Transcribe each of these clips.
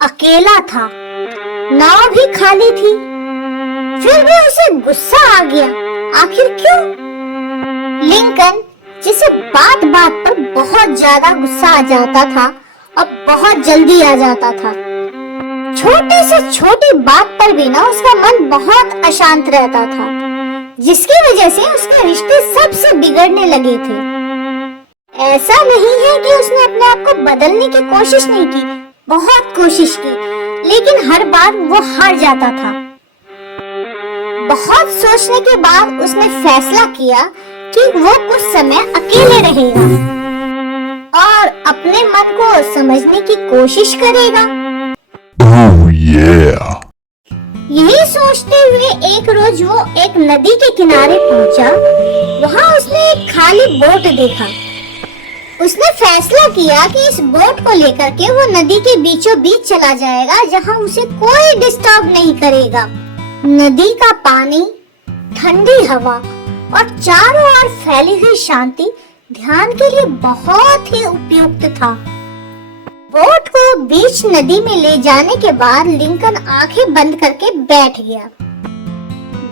अकेला था, नाव भी खाली थी, फिर भी उसे गुस्सा आ गया। आखिर क्यों? लिंकन, जिसे बात बात पर बहुत ज्यादा गुस्सा आ जाता था, अब बहुत जल्दी आ जाता था। छोटे से छोटी बात पर भी ना उसका मन बहुत अशांत रहता था, जिसकी वजह से उसके रिश्ते सबसे बिगड़ने लगे थे। ऐसा नहीं है कि उसने अपने आप को बदलने की कोशिश नहीं की, बहुत कोशिश की, लेकिन हर बार वो हार जाता था। बहुत सोचने के बाद उसने फैसला किया कि वो कुछ समय अकेले रहेगा और अपने मन को समझने की कोशिश करेगा। Oh yeah! यही सोचते हुए एक रोज वो एक नदी के किनारे पहुंचा। वहाँ उसने एक खाली बोट देखा। उसने फैसला किया कि इस बोट को लेकर के वो नदी के बीचों बीच चला जाएगा, जहाँ उसे कोई डिस्टर्ब नहीं करेगा। नदी का पानी, ठंडी हवा और चारों ओर फैली हुई शांति ध्यान के लिए बहुत ही उपयुक्त था। बोट को बीच नदी में ले जाने के बाद लिंकन आंखें बंद करके बैठ गया।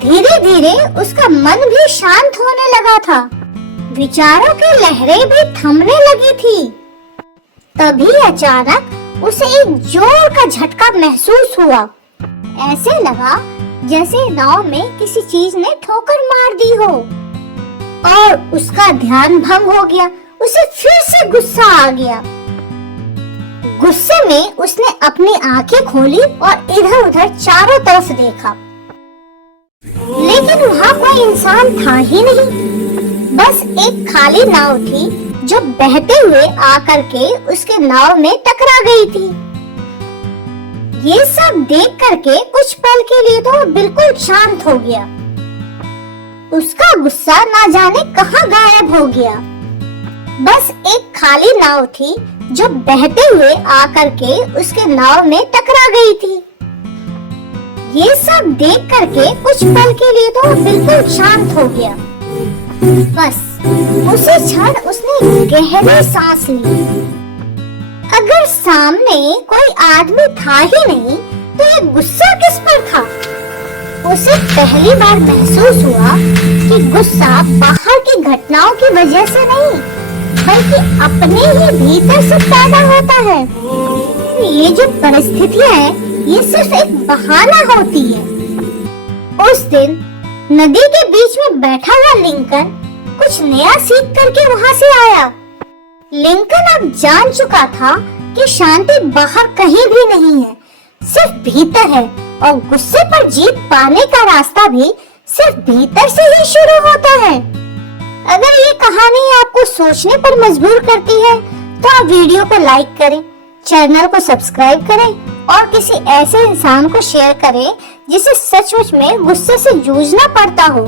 धीरे धीरे उसका मन भी शांत होने लगा था। विचारों की लहरें भी थमने लगी थी। तभी अचानक उसे एक जोर का झटका महसूस हुआ। ऐसे लगा जैसे नाव में किसी चीज ने ठोकर मार दी हो और उसका ध्यान भंग हो गया। उसे फिर से गुस्सा आ गया। गुस्से में उसने अपनी आंखें खोली और इधर उधर चारों तरफ देखा, लेकिन वहाँ कोई इंसान था ही नहीं। बस एक खाली नाव थी जो बहते हुए आकर के उसके नाव में टकरा गई थी। ये सब देख करके कुछ पल के लिए तो वो बिल्कुल शांत हो गया। उसका गुस्सा ना जाने कहाँ गायब हो गया। बस एक खाली नाव थी जो बहते हुए आकर के उसके नाव में टकरा गई थी। ये सब देख करके कुछ पल के लिए तो वो बिल्कुल शांत हो गया। बस उसी क्षण उसने गहरी सांस ली। अगर सामने कोई आदमी था ही नहीं तो ये गुस्सा किस पर था? उसे पहली बार महसूस हुआ कि गुस्सा बाहर की घटनाओं की वजह से नहीं, बल्कि अपने ही भीतर से पैदा होता है। ये जो परिस्थितियां हैं, ये सिर्फ एक बहाना होती है। उस दिन नदी के बीच में बैठा हुआ लिंकन कुछ नया सीख करके वहाँ से आया। लिंकन अब जान चुका था कि शांति बाहर कहीं भी नहीं है, सिर्फ भीतर है, और गुस्से पर जीत पाने का रास्ता भी सिर्फ भीतर से ही शुरू होता है। अगर ये कहानी आपको सोचने पर मजबूर करती है तो आप वीडियो को लाइक करें, चैनल को सब्सक्राइब करें और किसी ऐसे इंसान को शेयर करें जिसे सचमुच में गुस्से से जूझना पड़ता हो।